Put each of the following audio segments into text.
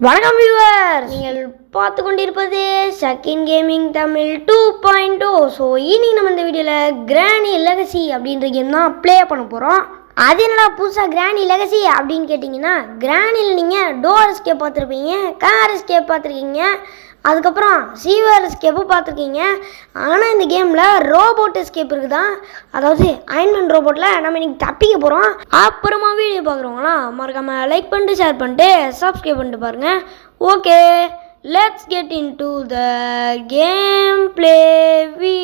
வணக்கம் வியூவர் நீங்கள் பார்த்து கொண்டிருப்பது second gaming Tamil two point two so இனி நம்ம இந்த வீடியோவில் கிராணி லெகசி அப்படின்ற கேம் தான் ப்ளே பண்ண போகிறோம் அது என்னடா புதுசாக கிராணி லெகசி அப்படின்னு கேட்டிங்கன்னா கிராணியில் நீங்கள் டோர் எஸ்கேப் பார்த்துருப்பீங்க கார் எஸ்கேப் பார்த்துருக்கீங்க. அதுக்கப்புறம் சீவர் எஸ்கேப்பு பார்த்துருக்கீங்க. ஆனால் இந்த கேமில் ரோபோட் எஸ்கேப் இருக்குதா? அதாவது அயன்மேன் ரோபோட்டில் நம்ம இன்னைக்கு தப்பிக்க போகிறோம் அப்புறமா வீடியோ பார்க்குறவங்களாம் மறக்காமல் லைக் பண்ணிட்டு ஷேர் பண்ணிட்டு சப்ஸ்கிரைப் பண்ணிட்டு பாருங்கள் okay let's get into the gameplay we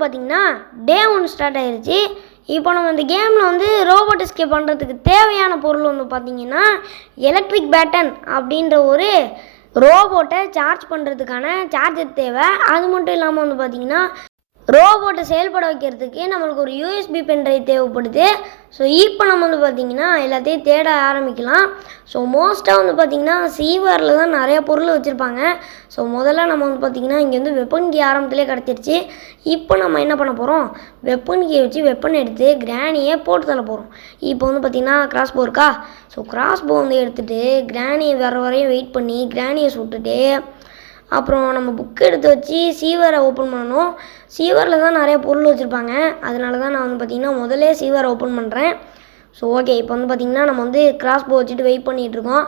பார்த்தீங்கன்னா டே ஒன்று ஸ்டார்ட் ஆகிருச்சு இப்போ நம்ம இந்த கேமில் வந்து ரோபோட் எஸ்கேப் பண்ணுறதுக்கு தேவையான பொருள் வந்து பார்த்தீங்கன்னா எலக்ட்ரிக் பேட்டன் அப்படின்ற ஒரு ரோபோட்டை சார்ஜ் பண்ணுறதுக்கான சார்ஜர் தேவை. அது மட்டும் இல்லாமல் வந்து பார்த்தீங்கன்னா ரோபோட்டை செயல்பட வைக்கிறதுக்கு நம்மளுக்கு ஒரு யூஎஸ்பி பென்ட்ரைவ் தேவைப்படுது. ஸோ இப்போ நம்ம வந்து பார்த்திங்கன்னா எல்லாத்தையும் தேட ஆரம்பிக்கலாம். ஸோ மோஸ்ட்டாக வந்து பார்த்திங்கன்னா சீவரில் தான் நிறைய பொருள் வச்சுருப்பாங்க. ஸோ முதல்ல நம்ம வந்து பார்த்திங்கன்னா இங்கே வந்து வெப்பன் கீ ஆரம்பத்திலே கிடச்சிருச்சு. இப்போ நம்ம என்ன பண்ண போகிறோம் வெப்பன் கீயை வச்சு வெப்பன் எடுத்து கிராணியை போட்டு தள்ள போகிறோம் இப்போ வந்து பார்த்திங்கன்னா கிராஸ் போ இருக்கா? ஸோ கிராஸ் போ வந்து எடுத்துகிட்டு கிராணியை வர வரையும் வெயிட் பண்ணி கிராணியை சுட்டுட்டு அப்புறம் நம்ம புக் எடுத்து வச்சு சீவரை ஓப்பன் பண்ணணும். சீவரில் தான் நிறைய பொருள் வச்சுருப்பாங்க. அதனால தான் நான் வந்து பார்த்திங்கன்னா முதல்ல சீவரை ஓப்பன் பண்ணுறேன் ஸோ ஓகே இப்போ வந்து பார்த்திங்கன்னா நம்ம வந்து கிராஸ் போ வச்சுட்டு வெயிட் பண்ணிகிட்ருக்கோம்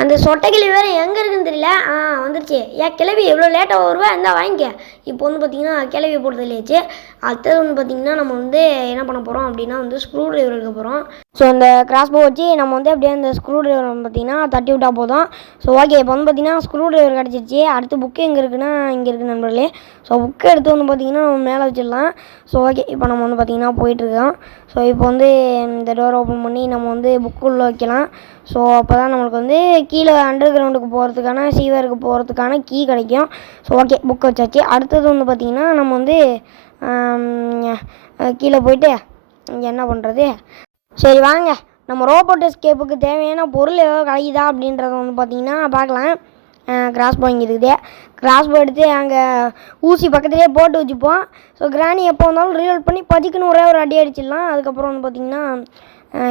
அந்த சொட்டைக்கிளி வேறு எங்கே இருக்குன்னு தெரியல. ஆ வந்துருச்சு. ஏன் கிளவி எவ்வளோ லேட்டாக வருவா? இருந்தால் வாங்கிக்க. இப்போ வந்து பார்த்திங்கன்னா கிளவி போட்டு தெளியாச்சு அடுத்தது வந்து பார்த்திங்கன்னா நம்ம வந்து என்ன பண்ண போகிறோம் அப்படின்னா வந்து ஸ்க்ரூ ட்ரைவர் எடுக்க போகிறோம் ஸோ அந்த கிராஸ் போ வச்சு நம்ம வந்து அப்படியே அந்த ஸ்க்ரூ ட்ரைவர் வந்து பார்த்திங்கன்னா தட்டி விட்டால் போதும். ஸோ ஓகே இப்போ வந்து பார்த்திங்கன்னா ஸ்க்ரூ ட்ரைவர் கிடச்சிருச்சு. அடுத்து புக்கு எங்கே இருக்குன்னா இங்கே இருக்குது நண்பர்களே. ஸோ புக்கு எடுத்து வந்து பார்த்திங்கன்னா நம்ம மேலே வச்சிடலாம். ஸோ ஓகே இப்போ நம்ம வந்து பார்த்திங்கன்னா போயிட்டுருக்கோம் ஸோ இப்போ வந்து இந்த டோர் ஓப்பன் பண்ணி நம்ம வந்து புக்குள்ளே வைக்கலாம். ஸோ அப்போ தான் நம்மளுக்கு வந்து கீழே அண்டர் கிரவுண்டுக்கு போகிறதுக்கான சீவருக்கு போகிறதுக்கான கீ கிடைக்கும். ஸோ ஓகே புக் வச்சாச்சு. அடுத்தது வந்து பார்த்திங்கன்னா நம்ம வந்து கீழே போயிட்டு இங்கே என்ன பண்ணுறது சரி வாங்க. நம்ம ரோபோட் எஸ்கேப்புக்கு தேவையான பொருள் ஏதோ கிடைக்குதா அப்படின்றத வந்து பார்த்திங்கன்னா பார்க்கலாம். கிராஸ் போ இங்கே இருக்குது. கிராஸ் போ எடுத்து அங்கே ஊசி பக்கத்துலேயே போட்டு வச்சுப்போம். ஸோ கிராணி எப்போ வந்தாலும் ரீலோட் பண்ணி பதிக்குன்னு ஒரே ஒரு அடி அடிச்சிடலாம். அதுக்கப்புறம் வந்து பார்த்திங்கன்னா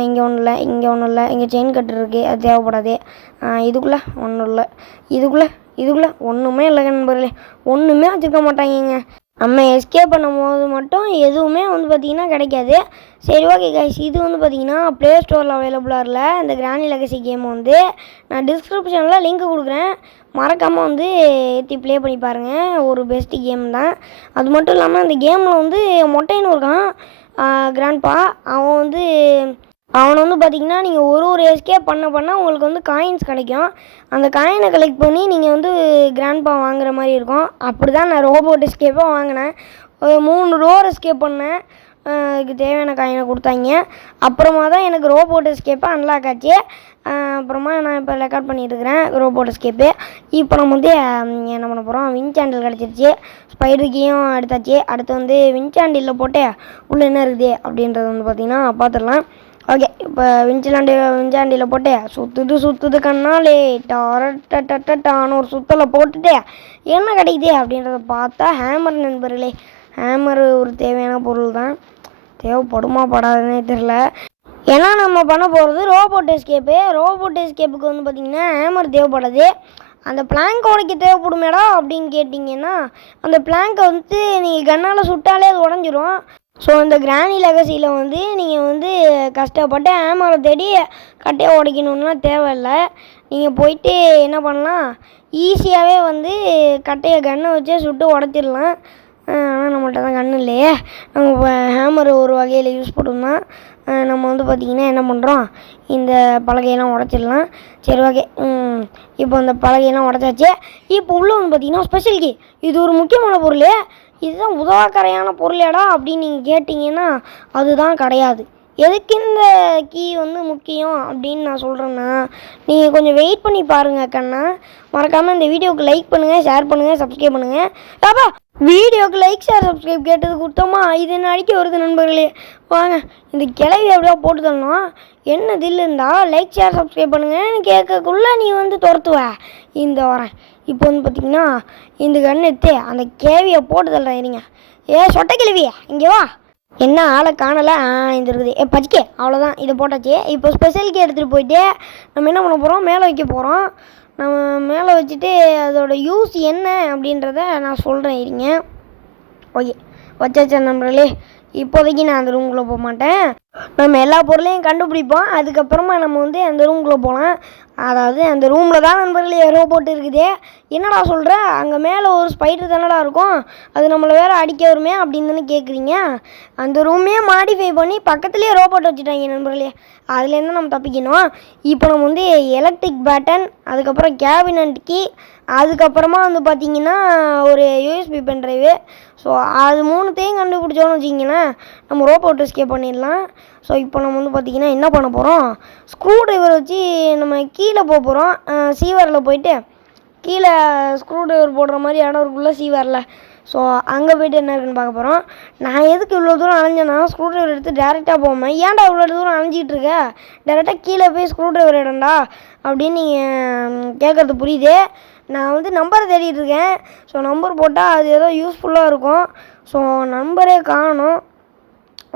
இங்கே ஒன்றும் இல்லை இங்கே ஒன்றும் இல்லை இங்கே செயின் கட்டு இருக்குது அது தேவைப்படாது. இதுக்குள்ளே ஒன்றும் இல்லை இதுக்குள்ளே இதுக்குள்ளே ஒன்றுமே இல்லை நண்பர்களே ஒன்றுமே வச்சுருக்க மாட்டாங்கங்க. நம்ம எஸ்கேப் பண்ணும்போது மட்டும் எதுவுமே வந்து பார்த்திங்கன்னா கிடைக்காது. சரி ஓகே கைஸ் இது வந்து பார்த்திங்கன்னா ப்ளே ஸ்டோரில் அவைலபிளாக இல்லை. இந்த கிராணி லெகசி கேம் வந்து நான் டிஸ்கிரிப்ஷனில் லிங்க் கொடுக்குறேன். மறக்காமல் வந்து ஏற்றி ப்ளே பண்ணி பாருங்கள் ஒரு பெஸ்ட்டு கேம் தான். அது மட்டும் இல்லாமல் அந்த கேமில் வந்து மொட்டைன்னு இருக்கான் கிராண்ட்பா அவன் வந்து அவனை வந்து பார்த்திங்கன்னா நீங்கள் ஒரு ஒரு எஸ்கேப் பண்ண பண்ண உங்களுக்கு வந்து காயின்ஸ் கிடைக்கும். அந்த காயினை கலெக்ட் பண்ணி நீங்கள் வந்து கிராண்ட்பா வாங்குற மாதிரி இருக்கும். அப்படி தான் நான் ரோபோட் எஸ்கேப்பாக வாங்கினேன். ஒரு மூணு டோர் எஸ்கேப் பண்ணேன். இதுக்கு அதுக்கு தேவையான காயினை கொடுத்தாங்க. அப்புறமா தான் எனக்கு ரோபோட் எஸ்கேப்பை அன்லாக் ஆச்சு. அப்புறமா நான் இப்போ ரெக்கார்ட் பண்ணிட்டுருக்கிறேன் ரோபோட் எஸ்கேப்பு இப்போ நம்ம வந்து என்ன பண்ண போகிறோம் வின் சாண்டில் கிடச்சிருச்சு. ஸ்பைடருக்கையும் எடுத்தாச்சு. அடுத்து வந்து வின் சாண்டிலில் போட்டு உள்ளே என்ன இருக்குது அப்படின்றது வந்து பார்த்திங்கன்னா பார்த்துடலாம் ஓகே இப்போ விஞ்சிலாண்டி விஞ்சாண்டியில் போட்டு சுற்றுது சுற்றுது கண்ணாலே டாரட்டான்னு ஒரு சுத்தலை போட்டுட்டு என்ன கிடைக்குது அப்படின்றத பார்த்தா ஹேமர் நண்பர்களே. ஹேமர் ஒரு தேவையான பொருள் தான் தேவைப்படுமா படாதுன்னே தெரில ஏன்னா நம்ம பண்ண போகிறது ரோபோட் எஸ்கேப்பு. ரோபோட் எஸ்கேப்புக்கு வந்து பார்த்திங்கன்னா ஹேமர் தேவைப்படாது. அந்த பிளாங்க் உடைக்க தேவைப்படுமேடா அப்படின்னு கேட்டிங்கன்னா அந்த பிளாங்கை வந்து நீங்கள் கண்ணால் சுட்டாலே அது உடஞ்சிரும். ஸோ இந்த கிராணி லெகசியில் வந்து நீங்கள் வந்து கஷ்டப்பட்டு ஹேமரை தேடி கட்டையை உடைக்கணும்லாம் தேவையில்லை. நீங்கள் போயிட்டு என்ன பண்ணலாம்? ஈஸியாகவே வந்து கட்டையை கண்ணை வச்சே சுட்டு உடச்சிடலாம். ஆனால் நம்மள்ட்ட தான் கண்ணு இல்லையே. நம்ம ஹேமர் ஒரு வகையில் யூஸ் பண்ணோம்னா நம்ம வந்து பார்த்திங்கன்னா என்ன பண்ணுறோம் இந்த பலகையெல்லாம் உடச்சிடலாம். சரி ஓகே இப்போ அந்த பலகையெல்லாம் உடச்சாச்சு. இப்போ உள்ளே வந்து பார்த்திங்கன்னா ஸ்பெஷல் கீ இது ஒரு முக்கியமான பொருள். இதுதான் உதவாக்கரையான பொருளேடா அப்படின்னு நீங்கள் கேட்டிங்கன்னா அதுதான் கிடையாது. எதுக்கு இந்த கீ வந்து முக்கியம் அப்படின்னு நான் சொல்கிறேன்னா நீங்கள் கொஞ்சம் வெயிட் பண்ணி பாருங்கள் கண்ணா. மறக்காமல் இந்த வீடியோவுக்கு லைக் பண்ணுங்கள் ஷேர் பண்ணுங்கள் சப்ஸ்கிரைப் பண்ணுங்கள் அப்பா வீடியோக்கு லைக் ஷேர் சப்ஸ்கிரைப் கேட்டது கொடுத்தோமா இது நாளைக்கு வருது நண்பர்களே. வாங்க இந்த கிளவி எப்படியா போட்டு தரணும்? என்ன தில் இருந்தால் லைக் ஷேர் சப்ஸ்கிரைப் பண்ணுங்கன்னு கேட்கக்குள்ளே நீ வந்து துரத்துவ. இந்த வரேன். இப்போ வந்து பார்த்தீங்கன்னா இந்த கண்ணு எடுத்து அந்த கேவியை போட்டு தள்ளுறேன் இருங்க. ஏ சொட்டை கிழவியே இங்கே வா. என்ன ஆளை காணலை? ஆ இந்த இருக்குது. ஏ பச்சிக்கே அவ்வளோதான் இதை போட்டாச்சு. இப்போ ஸ்பெஷலுக்கு எடுத்துகிட்டு போயிட்டு நம்ம என்ன பண்ண போகிறோம் மேலே வைக்க போகிறோம் நம்ம மேலே வச்சுட்டு அதோட யூஸ் என்ன அப்படின்றத நான் சொல்கிறேன் இருங்க. ஓகே வச்சாச்சா நண்பர்களே? இப்போதைக்கு நான் அந்த ரூம்குள்ளே போக மாட்டேன். நம்ம எல்லா பொருளையும் கண்டுபிடிப்போம். அதுக்கப்புறமா நம்ம வந்து அந்த ரூம்குள்ளே போகலாம். அதாவது அந்த ரூமில் தான் நண்பர்களே ரோபோட் இருக்குது. என்னடா சொல்கிற அங்கே மேலே ஒரு ஸ்பைடர் தானடா இருக்கும். அது நம்மளை வேறு அடிக்க வருமே அப்படின்னு தானே கேட்குறீங்க அந்த ரூமே மாடிஃபை பண்ணி பக்கத்துலேயே ரோபோட் வச்சுட்டாங்க நண்பர்களே. அதுலேருந்து நம்ம தப்பிக்கணும். இப்போ நம்ம வந்து எலக்ட்ரிக் பேட்டன் அதுக்கப்புறம் கேபினட் கீ அதுக்கப்புறமா வந்து பார்த்திங்கன்னா ஒரு யூஎஸ்பி பென் ட்ரைவு ஸோ அது மூணுத்தையும் கண்டுபிடிச்சோன்னு வச்சிங்கன்னா நம்ம ரோபோட் எஸ்கேப் பண்ணிடலாம். ஸோ இப்போ நம்ம வந்து பார்த்திங்கன்னா என்ன பண்ண போகிறோம் ஸ்க்ரூ ட்ரைவர் வச்சு நம்ம கீழே போக போகிறோம் சீவரில் போயிட்டு கீழே ஸ்க்ரூ ட்ரைவர் போடுற மாதிரி இடம் இருக்குள்ள சீவரில் ஸோ அங்கே போயிட்டு என்ன இருக்குன்னு பார்க்க போகிறோம் நான் எதுக்கு இவ்வளோ தூரம் அலைஞ்சேன்னா ஸ்க்ரூ ட்ரைவர் எடுத்து டேரெக்டாக போகாமல் ஏன்டா இவ்வளோ தூரம் அலைஞ்சிக்கிட்டு இருக்க? டேரெக்டாக கீழே போய் ஸ்க்ரூ ட்ரைவர் இடம்டா அப்படின்னு நீங்கள் கேட்குறது புரியுது. நான் வந்து நம்பரை தேடிட்டு இருக்கேன். ஸோ நம்பர் போட்டால் அது ஏதோ யூஸ்ஃபுல்லாக இருக்கும். ஸோ நம்பரே காணும்.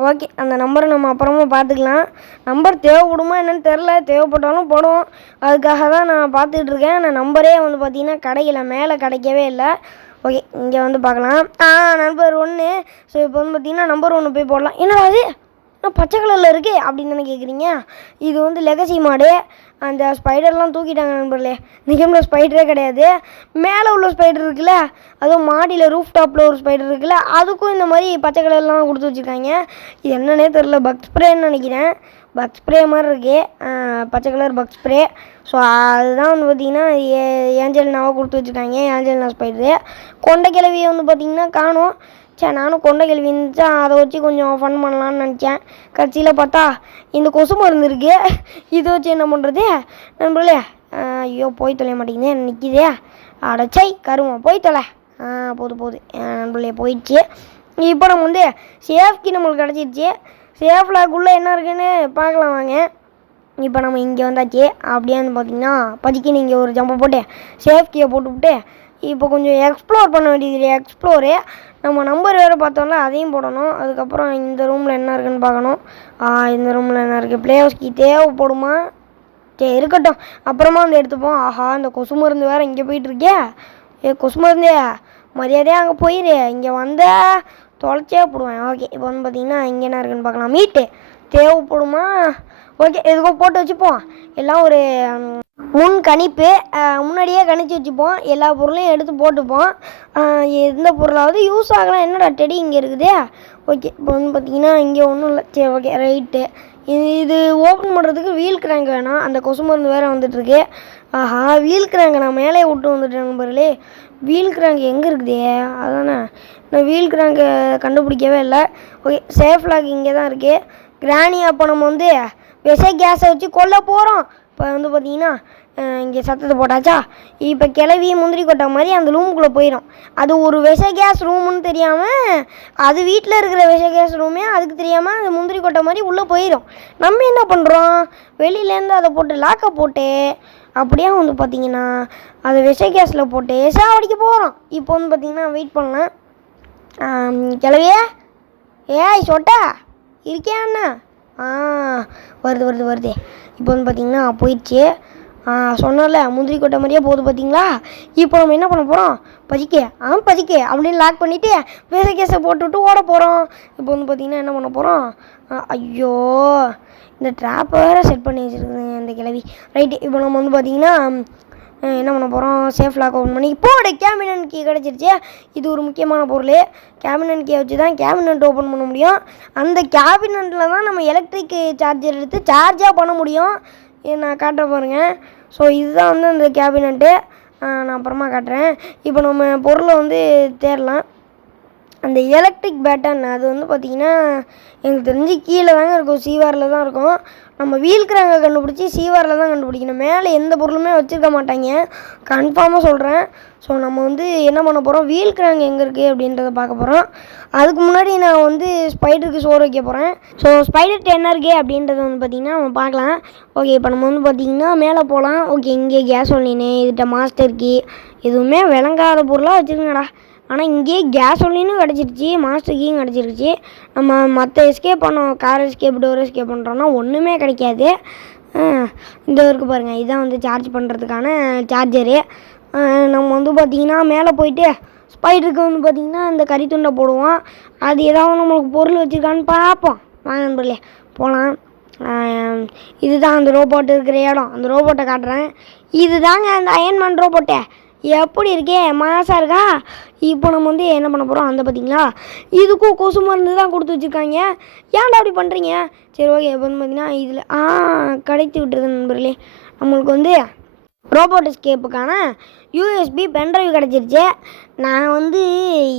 ஓகே அந்த நம்பரை நம்ம அப்புறமா பார்த்துக்கலாம். நம்பர் தேவைப்படுமா என்னன்னு தெரில தேவைப்பட்டாலும் போடும் அதுக்காக தான் நான் பார்த்துட்டு இருக்கேன். நான் நம்பரே வந்து பார்த்தீங்கன்னா கிடைக்கல மேலே கிடைக்கவே இல்லை. ஓகே இங்கே வந்து பார்க்கலாம். ஆ நம்பர் ஒன்று ஸோ இப்போ வந்து பார்த்தீங்கன்னா நம்பர் ஒன்று போய் போடலாம். என்னடா அது என்ன பச்சை கலரில் இருக்குது அப்படின்னு தானே கேட்குறீங்க இது வந்து லெகசி மாடு அந்த ஸ்பைடர்லாம் தூக்கிட்டாங்க நண்பர்களே. இந்த கேமில் ஸ்பைடரே கிடையாது. மேலே உள்ள ஸ்பைடர் இருக்குல்ல அதுவும் மாடியில் ரூஃப் டாப்பில் ஒரு ஸ்பைடர் இருக்குல்ல அதுக்கும் இந்த மாதிரி பச்சை கலர்லாம் கொடுத்து வச்சுருக்காங்க. இது என்னன்னே தெரில பக் ஸ்ப்ரேன்னு நினைக்கிறேன். பக் ஸ்ப்ரே மாதிரி இருக்குது பச்சை கலர் பக் ஸ்ப்ரே ஸோ அதுதான் வந்து பார்த்திங்கன்னா ஏ ஏஞ்சல் நாவை கொடுத்து வச்சுருக்காங்க ஏஞ்சல் நா ஸ்பைடரு கொண்டை கிழவியை வந்து பார்த்திங்கன்னா காணும். சே நானும் கொண்டை கிழவி இருந்துச்சா? அதை வச்சு கொஞ்சம் ஃபன் பண்ணலான்னு நினச்சேன். கடைசியில் பார்த்தா இந்த கொசு மருந்து இருக்கு. இதை வச்சு என்ன பண்ணுறது நண்பர்களே ஐயோ போய் தொலைய மாட்டேங்குதே நிற்கிதே அடைச்சை கருமம் போய் தொலை. ஆ போது போது. நண்பர்களே போயிடுச்சு. இப்போ நம்ம வந்து சேஃப்கி நம்மளுக்கு கிடச்சிருச்சு. சேஃப் லாக்குள்ளே என்ன இருக்குன்னு பார்க்கலாம் வாங்க. இப்போ நம்ம இங்கே வந்தாச்சு. அப்படியே வந்து பார்த்தீங்கன்னா பதுக்கி இங்கே ஒரு ஜம்பை போட்டு சேஃப்டியை போட்டுவிட்டு இப்போ கொஞ்சம் எக்ஸ்ப்ளோர் பண்ண வேண்டியது எக்ஸ்ப்ளோரு நம்ம நம்பர் வேறு பார்த்தோம்ல அதையும் போடணும். அதுக்கப்புறம் இந்த ரூமில் என்ன இருக்குன்னு பார்க்கணும். ஆ, இந்த ரூமில் என்ன இருக்குது பிளேஹவுஸ்க்கு தேவைப்படுமா? சரி இருக்கட்டும். அப்புறமா வந்து எடுத்துப்போம். ஆஹா இந்த கொசு மருந்து வேறு இங்கே போயிட்டுருக்கே. ஏ கொசு மருந்தே. மரியாதையாக அங்கே போயிரு. இங்கே வந்த தொலைச்சே போடுவேன். ஓகே இப்போ வந்து பார்த்தீங்கன்னா இங்கே என்ன இருக்குன்னு பார்க்கலாம். மீட்டு தேவைப்படுமா? ஓகே எதுக்கோ போட்டு வச்சுப்போம். எல்லாம் ஒரு முன் கணிப்பு முன்னாடியே கணிச்சு வச்சுப்போம். எல்லா பொருளையும் எடுத்து போட்டுப்போம். எந்த பொருளாவது யூஸ் ஆகலாம். என்னடா டெடி இங்கே இருக்குதே? ஓகே இப்போ வந்து பார்த்தீங்கன்னா இங்கே ஒன்றும் இல்லை. சரி ஓகே ரைட்டு இது இது ஓப்பன் பண்ணுறதுக்கு வீல் கிராங்க் வேணாம். அந்த கொசு மருந்து வேறு வந்துட்டுருக்கு. ஆஹா வீல் கிராங்க் நான் மேலே விட்டு வந்துட்டேன் நண்பர்களே. வீல் கிராங்க் எங்கே இருக்குதே? அதானே? நான் வீல் கிராங்கை கண்டுபிடிக்கவே இல்லை. ஓகே சேஃப் லாக் இங்கே தான் இருக்குது கிராணி அப்போ நம்ம வந்து விஷ கேஸை வச்சு கொல்ல போகிறோம் இப்போ வந்து பார்த்தீங்கன்னா இங்கே சத்தத்தை போட்டாச்சா? இப்போ கிளவி முந்திரி கொட்டை மாதிரி அந்த ரூமுக்குள்ளே போயிடும் அது ஒரு விஷ கேஸ் ரூமுன்னு தெரியாமல் அது வீட்டில் இருக்கிற விஷ கேஸ் ரூமே அதுக்கு தெரியாமல் அது முந்திரி கொட்டை மாதிரி உள்ளே போயிடும் நம்ம என்ன பண்ணுறோம் வெளியிலேருந்து அதை போட்டு லாக்கை போட்டு அப்படியே வந்து பார்த்தீங்கன்னா அதை விஷ கேஸில் போட்டு சாவடிக்க போகிறோம் இப்போ வந்து பார்த்தீங்கன்னா வெயிட் பண்ணலாம். கிளவியே ஏய் சொட்டா இருக்கியா அண்ணா? வருது வருது வருது. இப்போ வந்து பார்த்தீங்கன்னா போயிடுச்சு. ஆ முந்திரி கொட்டை மாதிரியே போகுது பார்த்தீங்களா இப்போ நம்ம என்ன பண்ண போகிறோம் பதிக்கே ஆ பதிக்கே அப்படின்னு லாக் பண்ணிவிட்டு வேச கேஸை போட்டுவிட்டு ஓட போகிறோம் இப்போ வந்து பார்த்தீங்கன்னா என்ன பண்ண போகிறோம் ஐயோ இந்த ட்ராப்பை வேறு செட் பண்ணி வச்சுருக்குங்க இந்த கிளவி ரைட்டு இப்போ நம்ம வந்து பார்த்தீங்கன்னா என்ன பண்ண போகிறோம் சேஃப் லாக் ஓப்பன் பண்ணி இப்போட கேபினன் கீ கிடச்சிருச்சு. இது ஒரு முக்கியமான பொருள். கேபினன் கீயை வச்சு தான் கேபினட் ஓப்பன் பண்ண முடியும். அந்த கேபினட்டில் தான் நம்ம எலக்ட்ரிக் சார்ஜர் எடுத்து சார்ஜாக பண்ண முடியும். இது நான் காட்டுற பாருங்கள் ஸோ இதுதான் வந்து அந்த கேபினட்டு நான் அப்புறமா காட்டுறேன். இப்போ நம்ம பொருளை வந்து தேடலாம். அந்த எலக்ட்ரிக் பேட்டன் அது வந்து பார்த்திங்கன்னா எனக்கு தெரிஞ்சு கீழே தாங்க இருக்கும். சீவாரில் தான் இருக்கும். நம்ம வீல் கிராங்கை கண்டுபிடிச்சி சீவாரில் தான் கண்டுபிடிக்கணும். மேலே எந்த பொருளுமே வச்சுருக்க மாட்டாங்க. கன்ஃபார்மாக சொல்கிறேன் ஸோ நம்ம வந்து என்ன பண்ண போகிறோம் வீல் கிராங்க் எங்கே இருக்குது அப்படின்றத பார்க்க போகிறோம் அதுக்கு முன்னாடி நான் வந்து ஸ்பைடருக்கு சோறு வைக்க போகிறேன் ஸோ ஸ்பைடர் என்ன இருக்கே அப்படின்றத வந்து பார்த்திங்கன்னா நம்ம பார்க்கலாம். ஓகே இப்போ நம்ம வந்து பார்த்திங்கன்னா மேலே போகலாம். ஓகே இங்கே கேஸ் ஒல்லினு இதுகிட்ட மாஸ்டர் கீ எதுவுமே விளங்காத பொருளாக வச்சுருங்கடா ஆனால் இங்கேயே கேஸ் ஒல்லினும் கிடச்சிருச்சு மாஸ்டர் கீயும் கிடச்சிருச்சு. நம்ம மற்ற எஸ்கேப் பண்ணோம் கார் எஸ்கேப் டோர் எஸ்கேப் பண்ணுறோன்னா ஒன்றுமே கிடைக்காது. இந்த இருக்கு பாருங்கள் இதான் வந்து சார்ஜ் பண்ணுறதுக்கான சார்ஜரு நம்ம வந்து பார்த்திங்கன்னா மேலே போயிட்டு ஸ்பைடருக்கு வந்து பார்த்திங்கன்னா இந்த கறி துண்டை போடுவோம். அது ஏதாவது நம்மளுக்கு பொருள் வச்சுருக்கான்னு பார்ப்போம். வாங்க நண்பர்களே போகலாம் இதுதான் அந்த ரோபோட் இருக்கிற இடம். அந்த ரோபோட்டை காட்டுறேன். இதுதாங்க அந்த அயன்மேன் ரோபோட்டை எப்படி இருக்கே? மாசாக இருக்கா? இப்போ நம்ம வந்து என்ன பண்ண போகிறோம் அந்த பார்த்தீங்களா இதுக்கும் கொசு மருந்து தான் கொடுத்து வச்சுருக்காங்க. ஏன்டா அப்படி பண்ணுறீங்க சரி ஓகே இப்போ வந்து பார்த்தீங்கன்னா இதில் ஆ கிடைத்து விட்டுருது நண்பர்களே. நம்மளுக்கு வந்து ரோபோட் எஸ்கேப்புக்கான யூஎஸ்பி பென்ட்ரைவ் கிடச்சிருச்சு. நான் வந்து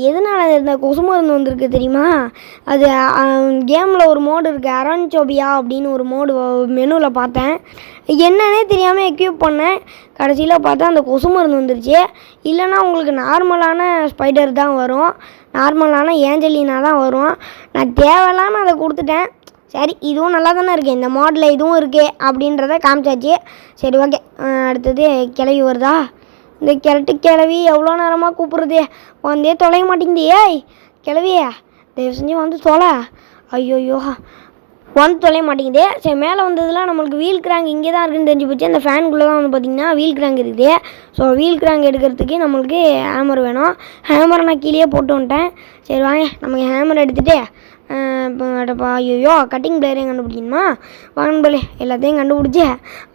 எதனால் இந்த கொசு மருந்து வந்திருக்கு தெரியுமா? அது கேமில் ஒரு மோடு இருக்குது அரன்சோபியா அப்படின்னு ஒரு மோடு மெனுவில் பார்த்தேன். என்னன்னே தெரியாமல் எக்யூப் பண்ணேன். கடைசியில் பார்த்தா அந்த கொசு மருந்து வந்துருச்சு. இல்லைன்னா உங்களுக்கு நார்மலான ஸ்பைடர் தான் வரும். நார்மலான ஏஞ்சலினா தான் வரும். நான் தேவையில்லாமல் அதை கொடுத்துட்டேன். சரி இதுவும் நல்லா தானே இருக்குது இந்த மாடலில் இதுவும் இருக்கே அப்படின்றத காமிச்சாச்சு. சரி ஓகே அடுத்தது கிளவி வருதா? இந்த கிழட்டு கிளவி எவ்வளோ நேரமாக கூப்பிட்றது? வந்தே தொலைய மாட்டேங்குது. ஏய் கிளவியே தயவு செஞ்சு வந்து தொலை. ஐயோயோ. வந்து தொலைய மாட்டேங்குது. சரி மேலே வந்ததுலாம் நம்மளுக்கு வீல் கிராங்க் இங்கே தான் இருக்குன்னு தெரிஞ்சு போச்சு. அந்த ஃபேனுக்குள்ளே தான் வந்து பார்த்திங்கன்னா வீல் கிராங்க் இருக்குது. ஸோ வீல் கிராங்க் எடுக்கிறதுக்கு நம்மளுக்கு ஹேமர் வேணும். ஹேமரை நான் கீழே போட்டு வந்துட்டேன். சரி வாங்க. நமக்கு ஹேமர் எடுத்துகிட்டு அடப்பா ஐயோ கட்டிங் பிளேயரையும் கண்டுபிடிக்கணுமா? வாங்கலே எல்லாத்தையும் கண்டுபிடிச்சி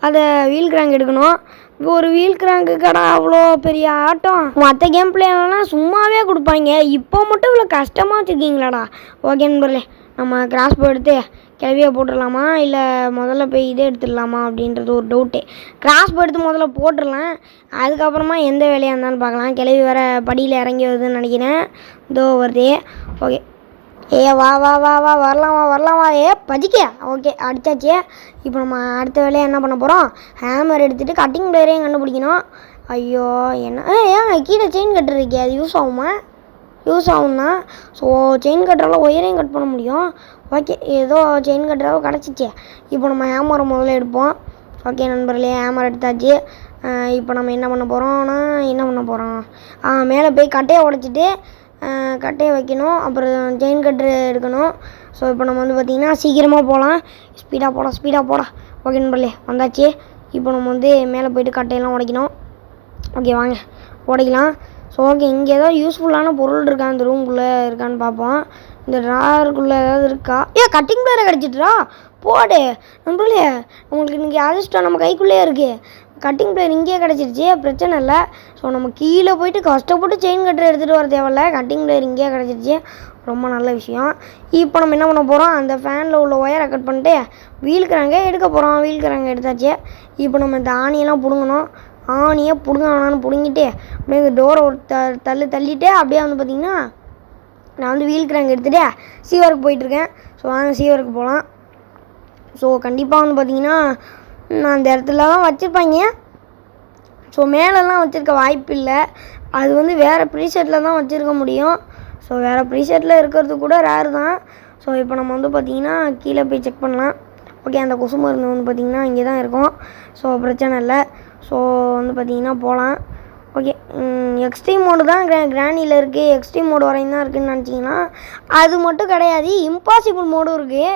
அதை வீல் கிராங்க் எடுக்கணும். இப்போ ஒரு வீல் கிராங்கு கடை அவ்வளோ பெரிய ஆட்டம். மற்ற கேம் பிளேயர்லாம் சும்மாவே கொடுப்பாங்க. இப்போ மட்டும் இவ்வளோ கஷ்டமாக வச்சுருக்கீங்களாடா? ஓகே நண்பர்களே நம்ம கிராஸ் போ எடுத்து கிளவியை போட்டுடலாமா? இல்லை முதல்ல போய் இதே எடுத்துடலாமா அப்படின்றது ஒரு டவுட்டு கிராஸ் போ எடுத்து முதல்ல போட்டுடலாம். அதுக்கப்புறமா எந்த வேலையாக இருந்தாலும் பார்க்கலாம். கிளவி வர படியில் இறங்கி வருதுன்னு நினைக்கிறேன். இதோ வருது. ஓகே. ஏ வா வா வா வா வரலாம் வா வரலாம் வா. ஏ பஜிக்க ஓகே அடிச்சாச்சு. இப்போ நம்ம அடுத்த வேலையை என்ன பண்ண போகிறோம் ஹேமர் எடுத்துகிட்டு கட்டிங் பிளேயரையும் கண்டுபிடிக்கணும். ஐயோ என்ன? ஏ ஏன் கீழே செயின் கட்டுறதுக்கே அது யூஸ் ஆகுமா? யூஸ் ஆகும்னா? ஸோ செயின் கட்டுறால ஒயரையும் கட் பண்ண முடியும். ஓகே ஏதோ செயின் கட்டுறாலும் கிடச்சிச்சே. இப்போ நம்ம ஹேமரை முதல்ல எடுப்போம். ஓகே நண்பர்களே ஹேமர் எடுத்தாச்சு. இப்போ நம்ம என்ன பண்ண போகிறோம்னா என்ன பண்ண போகிறோம் மேலே போய் கட்டையை உடச்சிட்டு கட்டையை வைக்கணும். அப்புறம் செயின் கட்டு எடுக்கணும். ஸோ இப்போ நம்ம வந்து பார்த்திங்கன்னா சீக்கிரமாக போகலாம். ஸ்பீடாக போகலாம் ஸ்பீடாக போகலாம் ஓகே நண்பர்களே வந்தாச்சு. இப்போ நம்ம வந்து மேலே போயிட்டு கட்டையெல்லாம் உடைக்கணும். ஓகே வாங்க. உடைக்கலாம். ஸோ ஓகே இங்கே ஏதாவது யூஸ்ஃபுல்லான பொருள் இருக்கா? இந்த ரூம்குள்ளே இருக்கான்னு பார்ப்போம். இந்த ட்ராருக்குள்ளே ஏதாவது இருக்கா? ஏ கட்டிங் பிளேயரை கிடச்சிட்ரா போடு. நண்பர்களே உங்களுக்கு இன்றைக்கி அதிர்ஷ்டம் நம்ம கைக்குள்ளேயே இருக்குது கட்டிங் பிளேயர் இங்கேயே கிடச்சிருச்சு. பிரச்சனை இல்லை. ஸோ நம்ம கீழே போயிட்டு கஷ்டப்பட்டு செயின் கட்டர் எடுத்துகிட்டு வர தேவையில்ல. கட்டிங் பிளேயர் இங்கேயே கிடச்சிருச்சு. ரொம்ப நல்ல விஷயம். இப்போ நம்ம என்ன பண்ண போகிறோம் அந்த ஃபேனில் உள்ள ஒயரை கட் பண்ணிட்டு வீல்கிறாங்க எடுக்க போகிறோம் வீல்கிறாங்க எடுத்தாச்சு. இப்போ நம்ம இந்த ஆணியெல்லாம் பிடுங்கணும். ஆணியை பிடுங்க வேணான்னு பிடுங்கிட்டு அப்படியே இந்த டோரை ஒரு த தள்ளு தள்ளிட்டு அப்படியே வந்து பார்த்திங்கன்னா நான் வந்து வீல் கிராங்க் எடுத்துகிட்டு சீவருக்கு போயிட்டுருக்கேன் ஸோ வாங்க சீவருக்கு போகலாம் ஸோ கண்டிப்பாக வந்து பார்த்திங்கன்னா நான் அந்த இடத்துல தான் வச்சுருப்பாங்க. ஸோ மேலெல்லாம் வச்சுருக்க வாய்ப்பு இல்லை அது வந்து வேறு ப்ரீசெட்டில் தான் வச்சுருக்க முடியும். ஸோ வேறு ப்ரீசெட்டில் இருக்கிறது கூட ரேர் தான். ஸோ இப்போ நம்ம வந்து பார்த்திங்கன்னா கீழே போய் செக் பண்ணலாம். ஓகே அந்த கொசு மருந்து வந்து பார்த்திங்கன்னா இங்கே தான் இருக்கும். ஸோ பிரச்சனை இல்லை. ஸோ வந்து பார்த்திங்கன்னா போகலாம் ஓகே எக்ஸ்ட்ரீம் மோடு தான் கிரா கிராணியில் இருக்குது எக்ஸ்ட்ரீம் மோடு வரையும் தான் இருக்குதுன்னு நினச்சிங்கன்னா அது மட்டும் கிடையாது. இம்பாசிபிள் மோடும் இருக்குது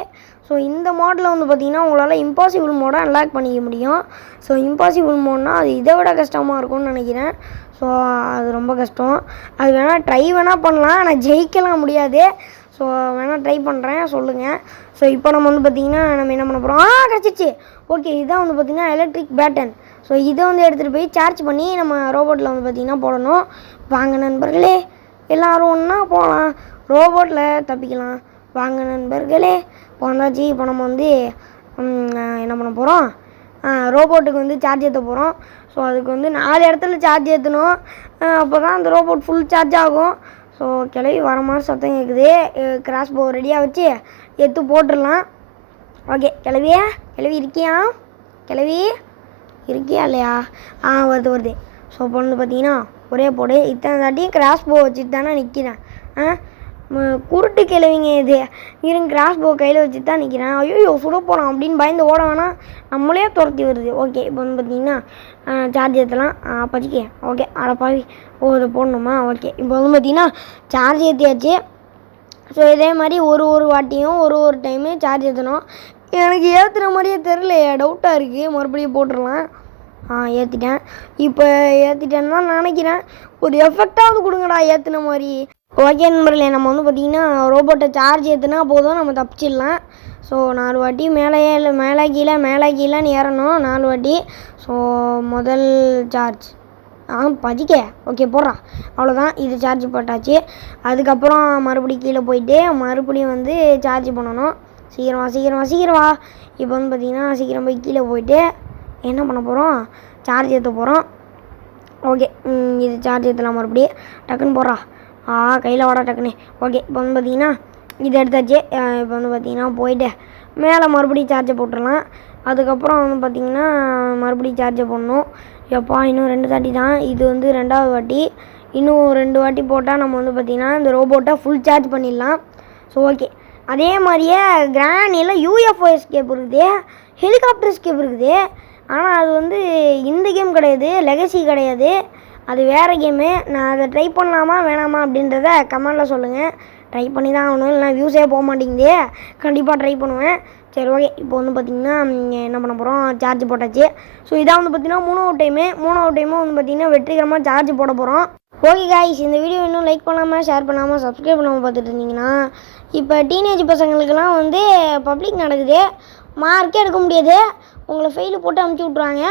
ஸோ இந்த மாடலில் வந்து பார்த்திங்கன்னா உங்களால் இம்பாசிபிள் மோடை அன்லாக் பண்ணிக்க முடியும். ஸோ இம்பாசிபிள் மோட்னால் அது இதை விட கஷ்டமாக இருக்கும்னு நினைக்கிறேன். ஸோ அது ரொம்ப கஷ்டம். அது வேணால் ட்ரை வேணால் பண்ணலாம் ஆனால் ஜெயிக்கலாம் முடியாது. ஸோ வேணால் ட்ரை பண்ணுறேன் சொல்லுங்கள் ஸோ இப்போ நம்ம வந்து பார்த்திங்கன்னா நம்ம என்ன பண்ண போகிறோம் ஆ கிடச்சிச்சு. ஓகே இதான் வந்து பார்த்திங்கன்னா எலக்ட்ரிக் பேட்டன் ஸோ இதை வந்து எடுத்துகிட்டு போய் சார்ஜ் பண்ணி நம்ம ரோபோட்டில் வந்து பார்த்திங்கன்னா போடணும். வாங்க நண்பர்களே எல்லோரும் ஒன்றா போகலாம் ரோபோட்டில் தப்பிக்கலாம். வாங்க நண்பர்களே. போனாச்சு இப்போ நம்ம வந்து என்ன பண்ண போகிறோம் ரோபோட்டுக்கு வந்து சார்ஜ் ஏற்ற போகிறோம் ஸோ அதுக்கு வந்து நாலு இடத்துல சார்ஜ் ஏற்றணும் அப்போ தான் அந்த ரோபோட் ஃபுல் சார்ஜ் ஆகும். ஸோ கிளவி வர மாதிரி சத்தம் கேட்குது கிராஸ் போ ரெடியாக வச்சு எடுத்து போட்டுடலாம். ஓகே கிளவியா கிளவி இருக்கியா? கிளவி இருக்கியா இல்லையா? ஆ வருது வருது. ஸோ பொண்ணு பார்த்தீங்கன்னா ஒரே போடு. இத்தனை தாட்டியும் கிராஸ் போ வச்சுட்டு தானே நிற்கிறேன் ஆ குருட்டு கிழவிங்க இது. இருங்க கிராஸ் போ கையில் வச்சு தான் நிற்கிறேன் ஐயோ சுட போகிறோம் அப்படின்னு பயந்து ஓட வேணாம் நம்மளே துரத்தி வருது. ஓகே இப்போ வந்து பார்த்தீங்கன்னா சார்ஜ் ஏற்றலாம் பச்சிக்க ஓகே அடப்பாவி ஓ இதை போடணுமா? ஓகே இப்போ வந்து பார்த்தீங்கன்னா சார்ஜ் ஏற்றியாச்சு ஸோ இதே மாதிரி ஒரு ஒரு வாட்டியும் ஒரு ஒரு டைமு சார்ஜ் ஏற்றணும் எனக்கு ஏற்றுற மாதிரியே தெரிலையே டவுட்டாக இருக்குது மறுபடியும் போட்டுடலாம். ஆ ஏற்றிட்டேன் இப்போ ஏற்றிட்டேன்னு தான் நினைக்கிறேன் ஒரு எஃபெக்டாவது கொடுங்கடா ஏற்றுன மாதிரி. ஓகே நண்பர்களே நம்ம வந்து பார்த்திங்கன்னா ரோபோட்டை சார்ஜ் ஏற்றுனா போதும் நம்ம தப்பிச்சிடலாம். ஸோ நாலு வாட்டி மேலே மேலே கீழே மேலே கீழேன்னு ஏறணும் நாலு வாட்டி. ஸோ முதல் சார்ஜ் ஆ பதிக்க. ஓகே போடுறான் அவ்வளோதான் இது சார்ஜ் போட்டாச்சு. அதுக்கப்புறம் மறுபடியும் கீழே போயிட்டு மறுபடியும் வந்து சார்ஜ் பண்ணணும். சீக்கிரமா சீக்கிரமா சீக்கிரம். வா சீக்கிரம் வா இப்போ வந்து பார்த்திங்கன்னா சீக்கிரம் போய் கீழே போயிட்டு என்ன பண்ண போகிறோம் சார்ஜ் ஏற்ற போகிறோம் ஓகே இது சார்ஜ் ஏற்றலாம் மறுபடியும். டக்குன்னு போடுறா. ஆ கையில் ஓட டக்குன்னு ஓகே இப்போ வந்து பார்த்தீங்கன்னா இது எடுத்தாச்சு. இப்போ வந்து பார்த்தீங்கன்னா போயிட்டு மேலே மறுபடியும் சார்ஜை போட்டுடலாம். அதுக்கப்புறம் வந்து பார்த்தீங்கன்னா மறுபடியும் சார்ஜை போடணும். எப்பா இன்னும் ரெண்டு தாட்டி தான். இது வந்து ரெண்டாவது வாட்டி. இன்னும் ரெண்டு வாட்டி போட்டால் நம்ம வந்து பார்த்திங்கன்னா இந்த ரோபோட்டை ஃபுல் சார்ஜ் பண்ணிடலாம். ஸோ ஓகே அதே மாதிரியே கிராண்டில் யூஎஃப்ஓ எஸ்கேப் இருக்குது. ஹெலிகாப்டர் எஸ்கேப் இருக்குது. ஆனால் அது வந்து இந்த கேம் கிடையாது. லெகசி கிடையாது. அது வேறு கேமு. நான் அதை ட்ரை பண்ணலாமா வேணாமா அப்படின்றத கமெண்டில் சொல்லுங்கள் ட்ரை பண்ணி தான் ஆகணும். இல்லைனா வியூஸே போக மாட்டேங்குது. கண்டிப்பாக ட்ரை பண்ணுவேன். சரி ஓகே இப்போ வந்து பார்த்திங்கன்னா நீங்கள் என்ன பண்ண போகிறோம் சார்ஜ் போட்டாச்சு. ஸோ இதான் வந்து பார்த்திங்கன்னா மூணாவது டைமு மூணாவது டைமும் வந்து பார்த்திங்கன்னா வெற்றிகரமாக சார்ஜ் போட போகிறோம் ஓகே காய்ஸ் இந்த வீடியோ இன்னும் லைக் பண்ணாமல் ஷேர் பண்ணாமல் சப்ஸ்கிரைப் பண்ணாமல் பார்த்துட்டு இருந்தீங்கன்னா இப்போ டீனேஜ் பசங்களுக்கெல்லாம் வந்து பப்ளிக் நடக்குது. மார்க்கே எடுக்க முடியாது. உங்களை ஃபெயிலு போட்டு அமுச்சு விட்ருவாங்க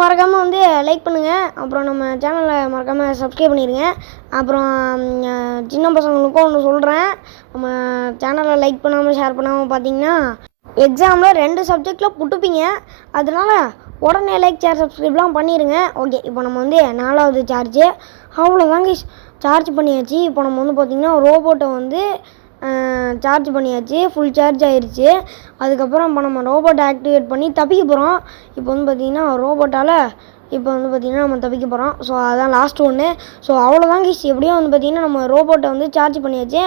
மறக்காமல் வந்து லைக் பண்ணுங்கள் அப்புறம் நம்ம சேனலை மறக்காமல் சப்ஸ்கிரைப் பண்ணிடுங்க அப்புறம் சின்ன பசங்களுக்கும் ஒன்று சொல்கிறேன் நம்ம சேனலை லைக் பண்ணாமல் ஷேர் பண்ணாமல் பார்த்தீங்கன்னா எக்ஸாமில் ரெண்டு சப்ஜெக்டில் புட்டுப்பீங்க. அதனால உடனே லைக் ஷேர் சப்ஸ்கிரைப்லாம் பண்ணிடுங்க ஓகே இப்போ நம்ம வந்து நாலாவது சார்ஜு அவ்வளோதாங்க சார்ஜ் பண்ணியாச்சு. இப்போ நம்ம வந்து பார்த்திங்கன்னா ரோபோட்டை வந்து சார்ஜ் பண்ணியாச்சு. ஃபுல் சார்ஜ் ஆயிடுச்சு அதுக்கப்புறம் இப்போ நம்ம ரோபோட்டை ஆக்டிவேட் பண்ணி தப்பிக்க போகிறோம் இப்போ வந்து பார்த்திங்கன்னா ரோபோட்டால் இப்போ வந்து பார்த்திங்கன்னா நம்ம தப்பிக்க போகிறோம் ஸோ அதான் லாஸ்ட் ஒன்று ஸோ அவ்வளோதான் கிஸ் எப்படியும் வந்து பார்த்திங்கன்னா நம்ம ரோபோட்டை வந்து சார்ஜ் பண்ணியாச்சு.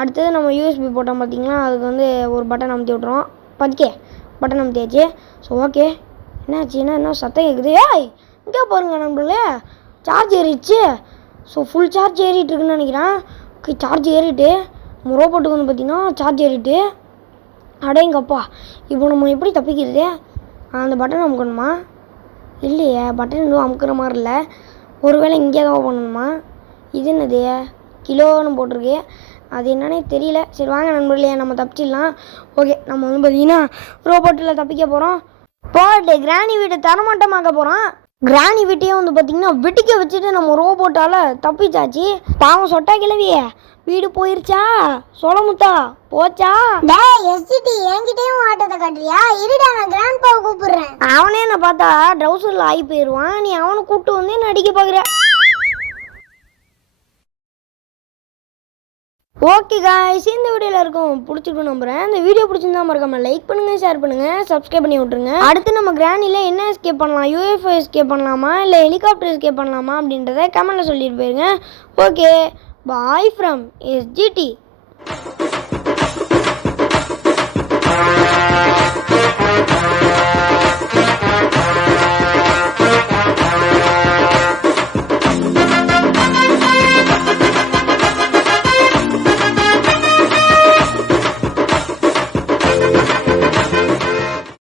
அடுத்தது நம்ம யூஎஸ்பி போட்டோம் பார்த்திங்கன்னா அதுக்கு வந்து ஒரு பட்டன் அமுத்தி விட்றோம் பதிக்கே பட்டன் அமுத்தியாச்சு. ஸோ ஓகே என்னாச்சு? என்ன என்ன? சத்தம் கேட்குது ஏய் இங்கே பாருங்க நம்மளே சார்ஜ் ஏறிடுச்சு. ஸோ ஃபுல் சார்ஜ் ஏறிட்டுருக்குன்னு நினைக்கிறேன். ஓகே சார்ஜ் ஏறிட்டு. ரோபோட்டுக்கு வந்து பார்த்திங்கன்னா சார்ஜ் ஏறிட்டு அடேங்கப்பா இப்போ நம்ம எப்படி தப்பிக்கிறது? அந்த பட்டன் அமுக்கணுமா? இல்லையே பட்டன் எதுவும் அமுக்கிற மாதிரி இல்லை. ஒருவேளை இங்கே தான் பண்ணணுமா இது என்னது? கிலோன்னு போட்டிருக்கு. அது என்னன்னே தெரியல. சரி வாங்க நண்பர்களே நம்ம தப்பிச்சிடலாம். ஓகே நம்ம வந்து பார்த்தீங்கன்னா ரோபோட்டில் தப்பிக்க போகிறோம் போட்டு கிராணி வீட்டை தரமாட்டமாக்க போகிறோம் கிராணி வீட்டையே வந்து பார்த்தீங்கன்னா வெட்டிக்க வச்சுட்டு நம்ம ரோபோட்டால் தப்பிச்சாச்சு. பாவம் சொட்டா கிளவியே வீடு போயிருச்சா? சோளமுத்தா போச்சா? டேய் எஸ்ஜிடி என்கிட்டயும் ஆட்டத்தை காட்டுறியா? இருடா நான் கிராண்ட் பாவை கூப்பிடுறேன். அவனே என்ன பார்த்தா ட்ரௌசரில் ஆகி போயிடுவான் நீ அவனை கூப்பிட்டு வந்து என்ன அடிக்க பார்க்குற. ஓகே காய்ஸ் இந்த வீடியோவில் இருக்கும் பிடிச்சிருக்கும் நம்புறேன். இந்த வீடியோ பிடிச்சிருந்தா மறக்காம லைக் பண்ணுங்க ஷேர் பண்ணுங்க சப்ஸ்கிரைப் பண்ணி விட்ருங்க அடுத்து நம்ம கிரானில என்ன எஸ்கேப் பண்ணலாம்? யூஎஃப்ஓ எஸ்கேப் பண்ணலாமா? இல்லை ஹெலிகாப்டர் எஸ்கேப் பண்ணலாமா? அப்படின்றத கமெண்ட்ல சொல்லிட்டு போயிருங்க. Okay bye from SGT